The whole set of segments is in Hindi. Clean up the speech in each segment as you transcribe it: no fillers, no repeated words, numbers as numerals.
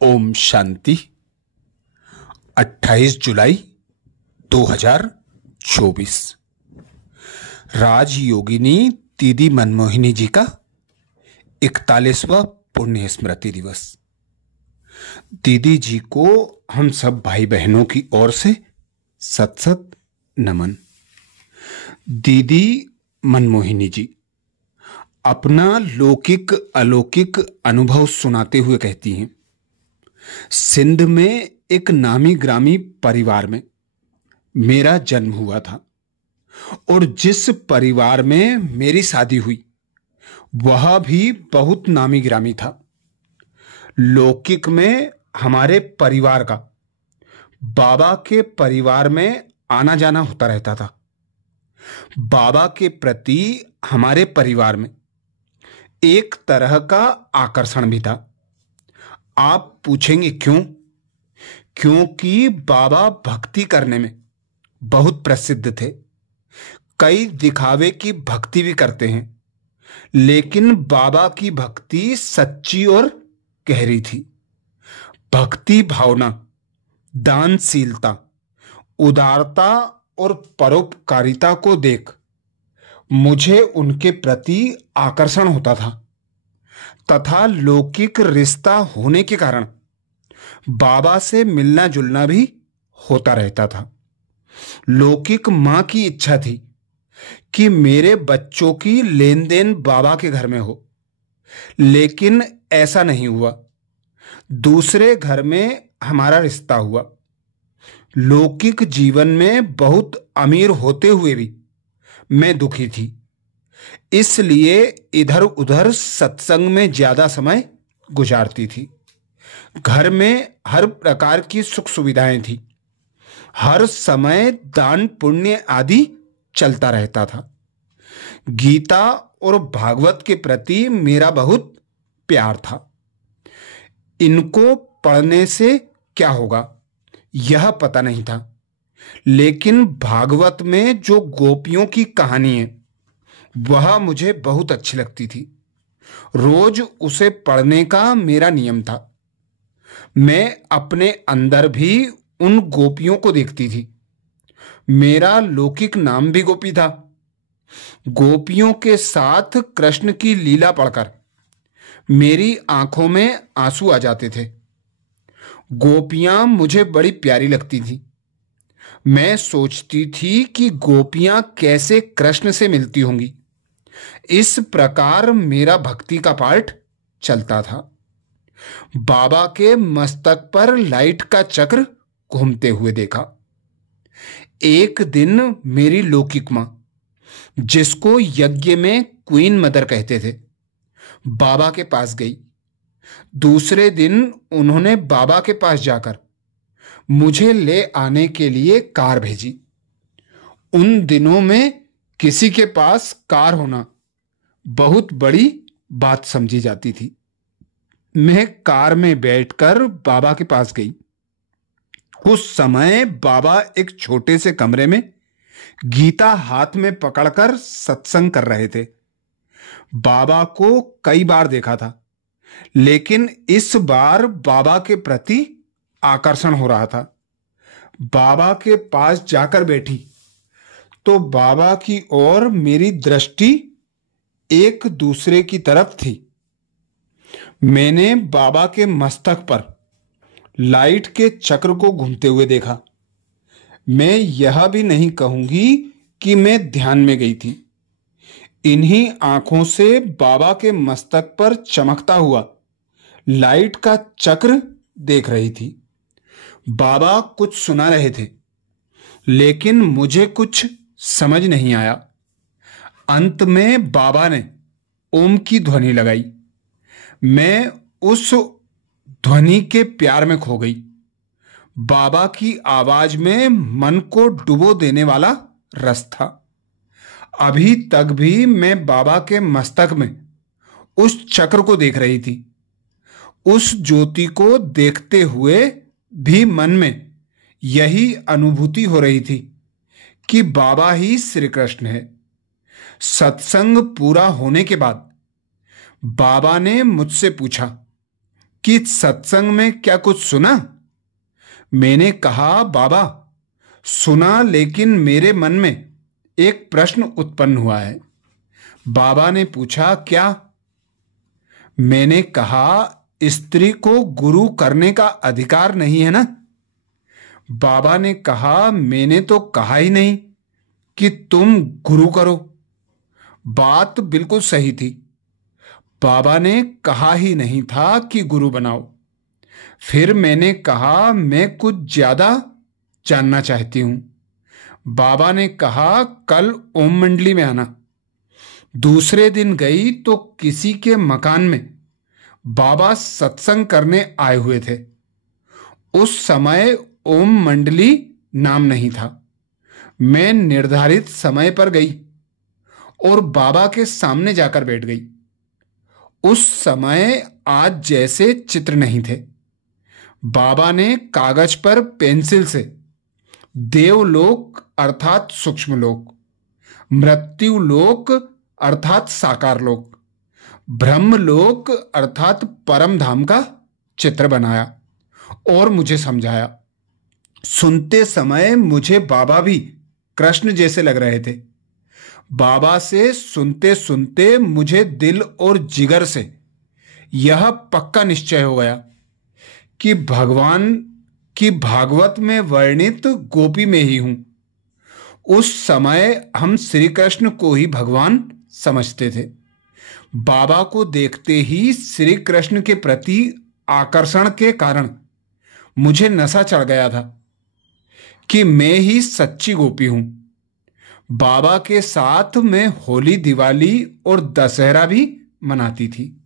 ओम शांति। 28 जुलाई 2024 राजयोगिनी दीदी मनमोहिनी जी का 41वां पुण्य स्मृति दिवस। दीदी जी को हम सब भाई बहनों की ओर से सत सत नमन। दीदी मनमोहिनी जी अपना लौकिक अलौकिक अनुभव सुनाते हुए कहती हैं, सिंध में एक नामी ग्रामी परिवार में मेरा जन्म हुआ था और जिस परिवार में मेरी शादी हुई वह भी बहुत नामी ग्रामी था। लौकिक में हमारे परिवार का बाबा के परिवार में आना जाना होता रहता था। बाबा के प्रति हमारे परिवार में एक तरह का आकर्षण भी था। आप पूछेंगे क्यों? क्योंकि बाबा भक्ति करने में बहुत प्रसिद्ध थे। कई दिखावे की भक्ति भी करते हैं, लेकिन बाबा की भक्ति सच्ची और गहरी थी। भक्ति भावना, दानशीलता, उदारता और परोपकारिता को देख मुझे उनके प्रति आकर्षण होता था तथा लौकिक रिश्ता होने के कारण बाबा से मिलना जुलना भी होता रहता था। लौकिक मां की इच्छा थी कि मेरे बच्चों की लेन देन बाबा के घर में हो, लेकिन ऐसा नहीं हुआ। दूसरे घर में हमारा रिश्ता हुआ। लौकिक जीवन में बहुत अमीर होते हुए भी मैं दुखी थी, इसलिए इधर उधर सत्संग में ज्यादा समय गुजारती थी। घर में हर प्रकार की सुख सुविधाएं थी। हर समय दान पुण्य आदि चलता रहता था। गीता और भागवत के प्रति मेरा बहुत प्यार था। इनको पढ़ने से क्या होगा यह पता नहीं था, लेकिन भागवत में जो गोपियों की कहानी है वह मुझे बहुत अच्छी लगती थी। रोज उसे पढ़ने का मेरा नियम था। मैं अपने अंदर भी उन गोपियों को देखती थी। मेरा लौकिक नाम भी गोपी था। गोपियों के साथ कृष्ण की लीला पढ़कर मेरी आंखों में आंसू आ जाते थे। गोपियां मुझे बड़ी प्यारी लगती थी। मैं सोचती थी कि गोपियां कैसे कृष्ण से मिलती होंगी। इस प्रकार मेरा भक्ति का पाठ चलता था। बाबा के मस्तक पर लाइट का चक्र घूमते हुए देखा। एक दिन मेरी लौकिक मां, जिसको यज्ञ में क्वीन मदर कहते थे, बाबा के पास गई। दूसरे दिन उन्होंने बाबा के पास जाकर मुझे ले आने के लिए कार भेजी। उन दिनों में किसी के पास कार होना बहुत बड़ी बात समझी जाती थी। मैं कार में बैठकर बाबा के पास गई। उस समय बाबा एक छोटे से कमरे में गीता हाथ में पकड़कर सत्संग कर रहे थे। बाबा को कई बार देखा था, लेकिन इस बार बाबा के प्रति आकर्षण हो रहा था। बाबा के पास जाकर बैठी तो बाबा की ओर मेरी दृष्टि एक दूसरे की तरफ थी। मैंने बाबा के मस्तक पर लाइट के चक्र को घूमते हुए देखा। मैं यह भी नहीं कहूंगी कि मैं ध्यान में गई थी। इन्हीं आंखों से बाबा के मस्तक पर चमकता हुआ लाइट का चक्र देख रही थी। बाबा कुछ सुना रहे थे, लेकिन मुझे कुछ समझ नहीं आया। अंत में बाबा ने ओम की ध्वनि लगाई। मैं उस ध्वनि के प्यार में खो गई। बाबा की आवाज में मन को डुबो देने वाला रस था। अभी तक भी मैं बाबा के मस्तक में उस चक्र को देख रही थी। उस ज्योति को देखते हुए भी मन में यही अनुभूति हो रही थी कि बाबा ही श्री कृष्ण है। सत्संग पूरा होने के बाद बाबा ने मुझसे पूछा कि सत्संग में क्या कुछ सुना? मैंने कहा, बाबा सुना, लेकिन मेरे मन में एक प्रश्न उत्पन्न हुआ है। बाबा ने पूछा, क्या? मैंने कहा, स्त्री को गुरु करने का अधिकार नहीं है ना? बाबा ने कहा, मैंने तो कहा ही नहीं कि तुम गुरु करो। बात बिल्कुल सही थी। बाबा ने कहा ही नहीं था कि गुरु बनाओ। फिर मैंने कहा, मैं कुछ ज्यादा जानना चाहती हूं। बाबा ने कहा, कल ओम मंडली में आना। दूसरे दिन गई तो किसी के मकान में बाबा सत्संग करने आए हुए थे। उस समय ओम मंडली नाम नहीं था। मैं निर्धारित समय पर गई और बाबा के सामने जाकर बैठ गई। उस समय आज जैसे चित्र नहीं थे। बाबा ने कागज पर पेंसिल से देवलोक अर्थात सूक्ष्म लोक, मृत्यु लोक अर्थात साकार लोक, ब्रह्मलोक अर्थात परम धाम का चित्र बनाया और मुझे समझाया। सुनते समय मुझे बाबा भी कृष्ण जैसे लग रहे थे। बाबा से सुनते सुनते मुझे दिल और जिगर से यह पक्का निश्चय हो गया कि भगवान की भागवत में वर्णित गोपी में ही हूं। उस समय हम श्री कृष्ण को ही भगवान समझते थे। बाबा को देखते ही श्री कृष्ण के प्रति आकर्षण के कारण मुझे नशा चढ़ गया था कि मैं ही सच्ची गोपी हूं। बाबा के साथ मैं होली, दिवाली और दशहरा भी मनाती थी।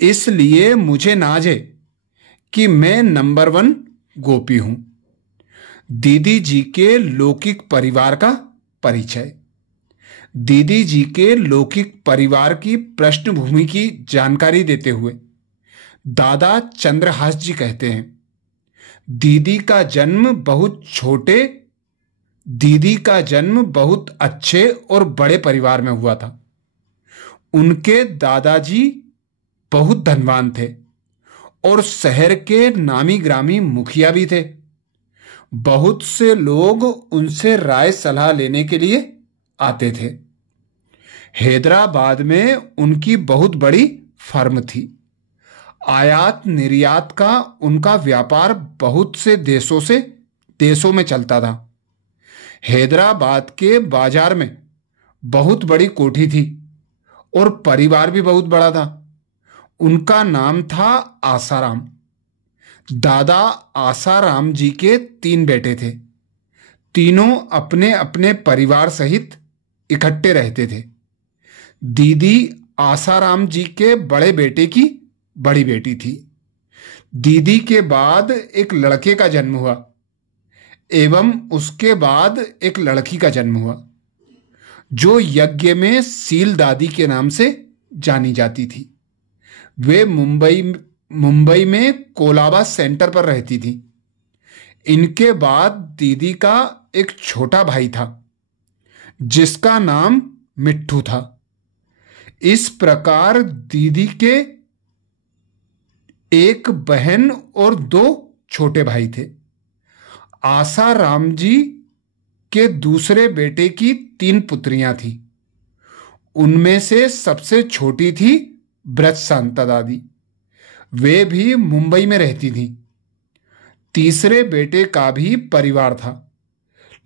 इसलिए मुझे नाज है कि मैं नंबर 1 गोपी हूं। दीदी जी के लौकिक परिवार का परिचय। दीदी जी के लौकिक परिवार की पृष्ठभूमि की जानकारी देते हुए दादा चंद्रहास जी कहते हैं, दीदी का जन्म बहुत अच्छे और बड़े परिवार में हुआ था। उनके दादाजी बहुत धनवान थे और शहर के नामी ग्रामी मुखिया भी थे। बहुत से लोग उनसे राय सलाह लेने के लिए आते थे। हैदराबाद में उनकी बहुत बड़ी फर्म थी। आयात निर्यात का उनका व्यापार बहुत से देशों में चलता था। हैदराबाद के बाजार में बहुत बड़ी कोठी थी और परिवार भी बहुत बड़ा था। उनका नाम था आसाराम। दादा आसाराम जी के 3 बेटे थे। तीनों अपने अपने परिवार सहित इकट्ठे रहते थे। दीदी आसाराम जी के बड़े बेटे की बड़ी बेटी थी। दीदी के बाद एक लड़के का जन्म हुआ एवं उसके बाद एक लड़की का जन्म हुआ, जो यज्ञ में सील दादी के नाम से जानी जाती थी। वे मुंबई में कोलाबा सेंटर पर रहती थी। इनके बाद दीदी का एक छोटा भाई था जिसका नाम मिट्ठू था। इस प्रकार दीदी के एक बहन और 2 छोटे भाई थे। आसाराम जी के दूसरे बेटे की 3 पुत्रियां थीं। उनमें से सबसे छोटी थी ब्रज शांता दादी। वे भी मुंबई में रहती थीं। तीसरे बेटे का भी परिवार था,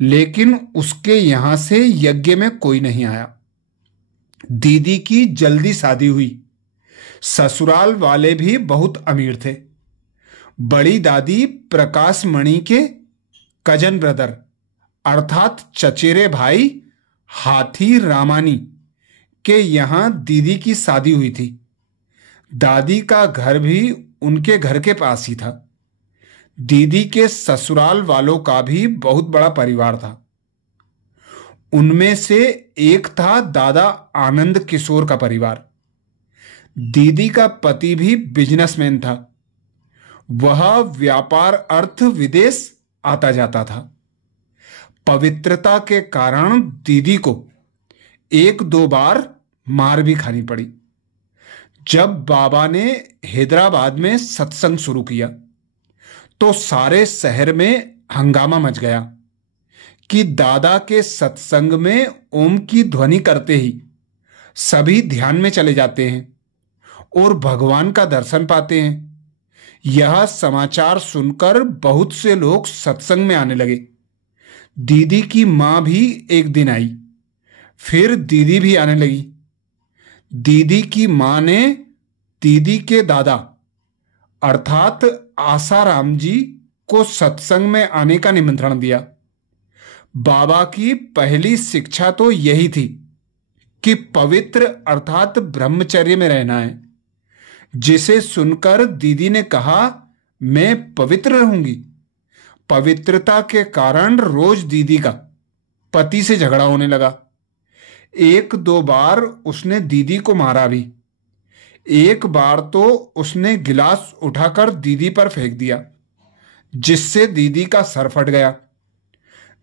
लेकिन उसके यहां से यज्ञ में कोई नहीं आया। दीदी की जल्दी शादी हुई। ससुराल वाले भी बहुत अमीर थे। बड़ी दादी प्रकाश मणि के कजन ब्रदर अर्थात चचेरे भाई हाथी रामानी के यहां दीदी की शादी हुई थी। दादी का घर भी उनके घर के पास ही था। दीदी के ससुराल वालों का भी बहुत बड़ा परिवार था। उनमें से एक था दादा आनंद किशोर का परिवार। दीदी का पति भी बिजनेसमैन था। वह व्यापार अर्थ विदेश आता जाता था। पवित्रता के कारण दीदी को 1-2 बार मार भी खानी पड़ी। जब बाबा ने हैदराबाद में सत्संग शुरू किया तो सारे शहर में हंगामा मच गया कि दादा के सत्संग में ओम की ध्वनि करते ही सभी ध्यान में चले जाते हैं और भगवान का दर्शन पाते हैं। यह समाचार सुनकर बहुत से लोग सत्संग में आने लगे। दीदी की मां भी एक दिन आई, फिर दीदी भी आने लगी। दीदी की मां ने दीदी के दादा अर्थात आसाराम जी को सत्संग में आने का निमंत्रण दिया। बाबा की पहली शिक्षा तो यही थी कि पवित्र अर्थात ब्रह्मचर्य में रहना है, जिसे सुनकर दीदी ने कहा, मैं पवित्र रहूंगी। पवित्रता के कारण रोज दीदी का पति से झगड़ा होने लगा। एक दो बार उसने दीदी को मारा भी। एक बार तो उसने गिलास उठाकर दीदी पर फेंक दिया, जिससे दीदी का सर फट गया।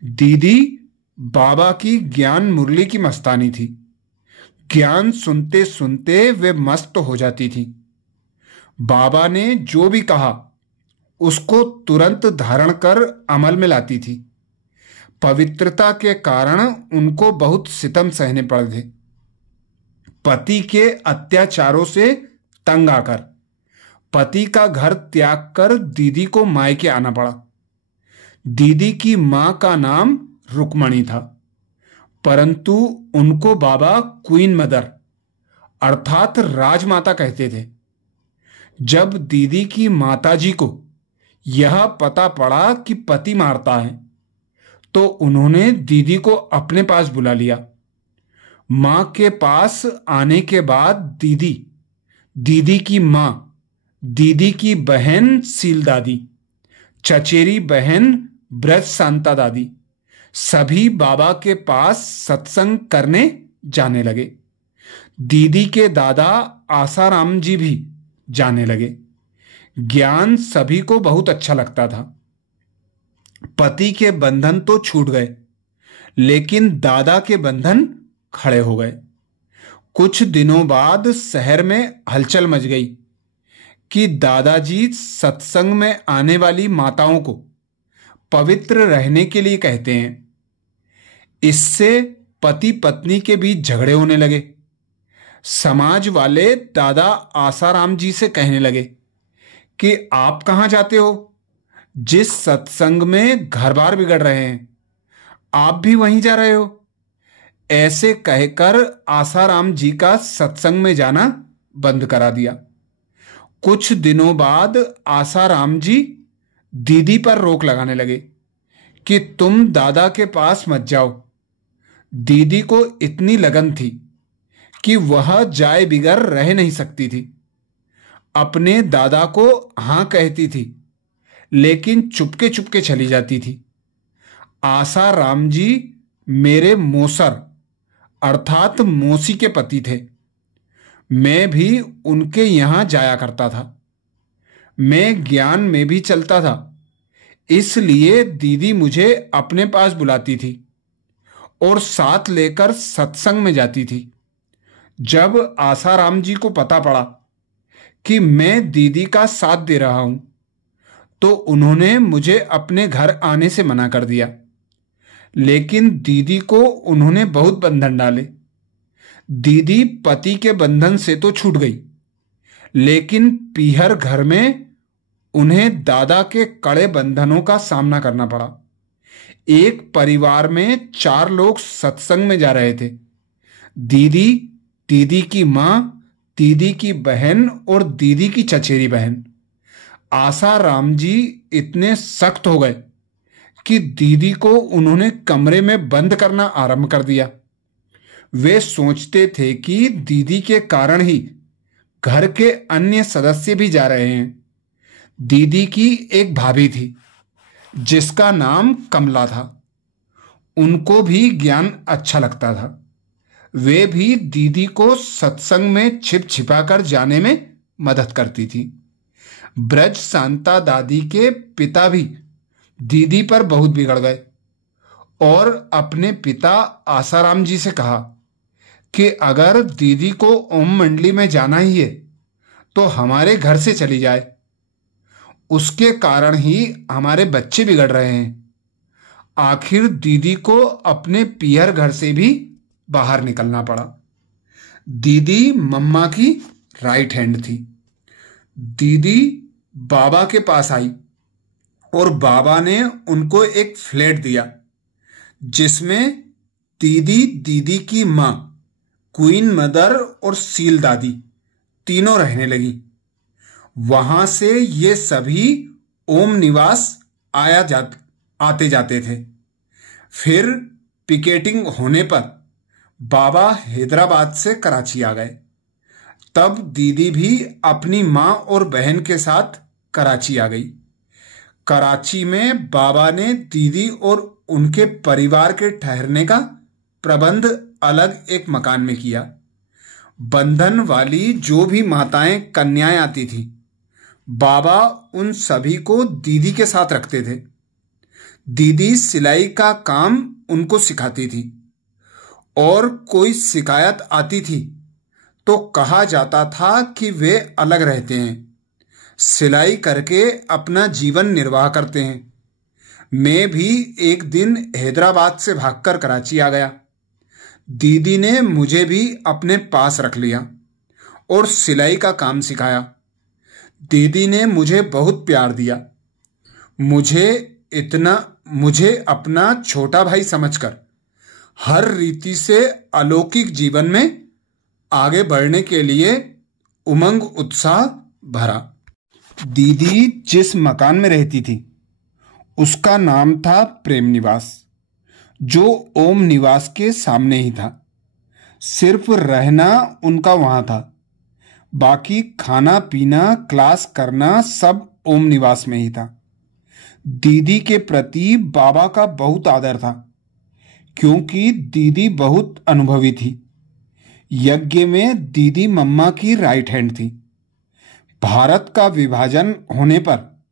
दीदी बाबा की ज्ञान मुरली की मस्तानी थी। ज्ञान सुनते सुनते वे मस्त हो जाती थी। बाबा ने जो भी कहा उसको तुरंत धारण कर अमल में लाती थी। पवित्रता के कारण उनको बहुत सितम सहने पड़े थे। पति के अत्याचारों से तंग आकर पति का घर त्याग कर दीदी को मायके आना पड़ा। दीदी की मां का नाम रुक्मणी था, परंतु उनको बाबा क्वीन मदर अर्थात राजमाता कहते थे। जब दीदी की माताजी को यह पता पड़ा कि पति मारता है तो उन्होंने दीदी को अपने पास बुला लिया। मां के पास आने के बाद दीदी, दीदी की मां, दीदी की बहन सील दादी, चचेरी बहन ब्रज शांता दादी सभी बाबा के पास सत्संग करने जाने लगे। दीदी के दादा आसाराम जी भी जाने लगे। ज्ञान सभी को बहुत अच्छा लगता था। पति के बंधन तो छूट गए, लेकिन दादा के बंधन खड़े हो गए। कुछ दिनों बाद शहर में हलचल मच गई कि दादाजी सत्संग में आने वाली माताओं को पवित्र रहने के लिए कहते हैं। इससे पति पत्नी के बीच झगड़े होने लगे। समाज वाले दादा आसाराम जी से कहने लगे कि आप कहां जाते हो? जिस सत्संग में घर बार बिगड़ रहे हैं, आप भी वहीं जा रहे हो। ऐसे कहकर आसाराम जी का सत्संग में जाना बंद करा दिया। कुछ दिनों बाद आसाराम जी दीदी पर रोक लगाने लगे कि तुम दादा के पास मत जाओ। दीदी को इतनी लगन थी कि वह जाए बिगर रह नहीं सकती थी। अपने दादा को हां कहती थी, लेकिन चुपके चुपके चली जाती थी। आसाराम जी मेरे मौसर अर्थात मौसी के पति थे। मैं भी उनके यहां जाया करता था। मैं ज्ञान में भी चलता था, इसलिए दीदी मुझे अपने पास बुलाती थी और साथ लेकर सत्संग में जाती थी। जब आसाराम जी को पता पड़ा कि मैं दीदी का साथ दे रहा हूं, तो उन्होंने मुझे अपने घर आने से मना कर दिया। लेकिन दीदी को उन्होंने बहुत बंधन डाले। दीदी पति के बंधन से तो छूट गई, लेकिन पीहर घर में उन्हें दादा के कड़े बंधनों का सामना करना पड़ा। एक परिवार में 4 लोग सत्संग में जा रहे थे। दीदी, दीदी की मां, दीदी की बहन और दीदी की चचेरी बहन। आसाराम जी इतने सख्त हो गए कि दीदी को उन्होंने कमरे में बंद करना आरंभ कर दिया। वे सोचते थे कि दीदी के कारण ही घर के अन्य सदस्य भी जा रहे हैं। दीदी की एक भाभी थी जिसका नाम कमला था। उनको भी ज्ञान अच्छा लगता था। वे भी दीदी को सत्संग में छिप छिपाकर जाने में मदद करती थी। ब्रज शांता दादी के पिता भी दीदी पर बहुत बिगड़ गए और अपने पिता आसाराम जी से कहा कि अगर दीदी को ओम मंडली में जाना ही है तो हमारे घर से चली जाए। उसके कारण ही हमारे बच्चे बिगड़ रहे हैं। आखिर दीदी को अपने पियर घर से भी बाहर निकलना पड़ा। दीदी मम्मा की राइट हैंड थी। दीदी बाबा के पास आई और बाबा ने उनको एक फ्लैट दिया जिसमें दीदी, दीदी की माँ, क्वीन मदर और सील दादी तीनों रहने लगी। वहां से ये सभी ओम निवास आते जाते थे। फिर पिकेटिंग होने पर बाबा हैदराबाद से कराची आ गए। तब दीदी भी अपनी माँ और बहन के साथ कराची आ गई। कराची में बाबा ने दीदी और उनके परिवार के ठहरने का प्रबंध अलग एक मकान में किया। बंधन वाली जो भी माताएं, कन्याएं आती थी, बाबा उन सभी को दीदी के साथ रखते थे। दीदी सिलाई का काम उनको सिखाती थी और कोई शिकायत आती थी तो कहा जाता था कि वे अलग रहते हैं, सिलाई करके अपना जीवन निर्वाह करते हैं। मैं भी एक दिन हैदराबाद से भागकर कराची आ गया। दीदी ने मुझे भी अपने पास रख लिया और सिलाई का काम सिखाया। दीदी ने मुझे बहुत प्यार दिया। मुझे अपना छोटा भाई समझकर हर रीति से अलौकिक जीवन में आगे बढ़ने के लिए उमंग उत्साह भरा। दीदी जिस मकान में रहती थी उसका नाम था प्रेम निवास, जो ओम निवास के सामने ही था। सिर्फ रहना उनका वहां था, बाकी खाना पीना, क्लास करना सब ओम निवास में ही था। दीदी के प्रति बाबा का बहुत आदर था क्योंकि दीदी बहुत अनुभवी थी। यज्ञ में दीदी मम्मा की राइट हैंड थी। भारत का विभाजन होने पर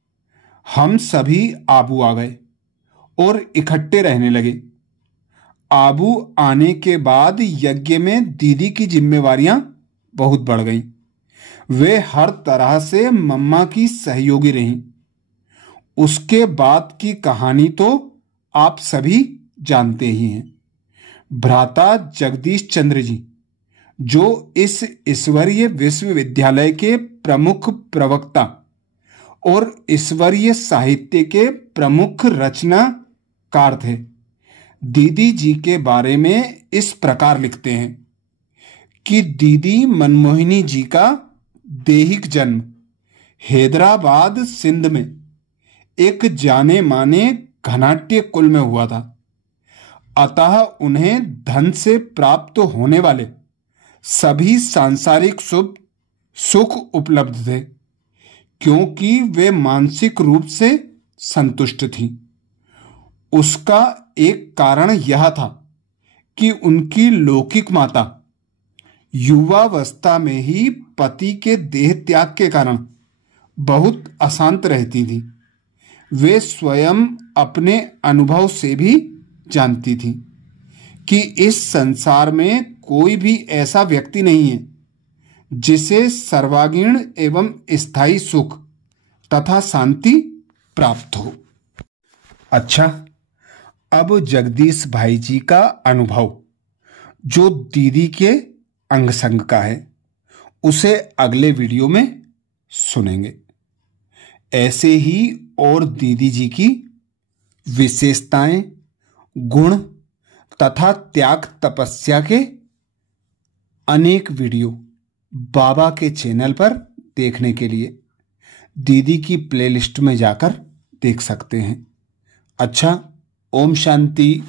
हम सभी आबू आ गए और इकट्ठे रहने लगे। आबू आने के बाद यज्ञ में दीदी की जिम्मेवारियां बहुत बढ़ गईं। वे हर तरह से मम्मा की सहयोगी रहीं। उसके बाद की कहानी तो आप सभी जानते ही हैं। भ्राता जगदीश चंद्र जी, जो इस ईश्वरीय विश्वविद्यालय के प्रमुख प्रवक्ता और ईश्वरीय साहित्य के प्रमुख रचनाकार थे, दीदी जी के बारे में इस प्रकार लिखते हैं कि दीदी मनमोहिनी जी का दैहिक जन्म हैदराबाद, सिंध में एक जाने माने घनाट्य कुल में हुआ था। अतः उन्हें धन से प्राप्त होने वाले सभी सांसारिक सुख उपलब्ध थे क्योंकि वे मानसिक रूप से संतुष्ट थीं। उसका एक कारण यह था कि उनकी लौकिक माता युवावस्था में ही पति के देह त्याग के कारण बहुत अशांत रहती थी। वे स्वयं अपने अनुभव से भी जानती थी कि इस संसार में कोई भी ऐसा व्यक्ति नहीं है जिसे सर्वांगीण एवं स्थायी सुख तथा शांति प्राप्त हो। अच्छा, अब जगदीश भाई जी का अनुभव जो दीदी के अंग संग का है उसे अगले वीडियो में सुनेंगे। ऐसे ही और दीदी जी की विशेषताएं, गुण तथा त्याग तपस्या के अनेक वीडियो बाबा के चैनल पर देखने के लिए दीदी की प्लेलिस्ट में जाकर देख सकते हैं। अच्छा, ओम शांति।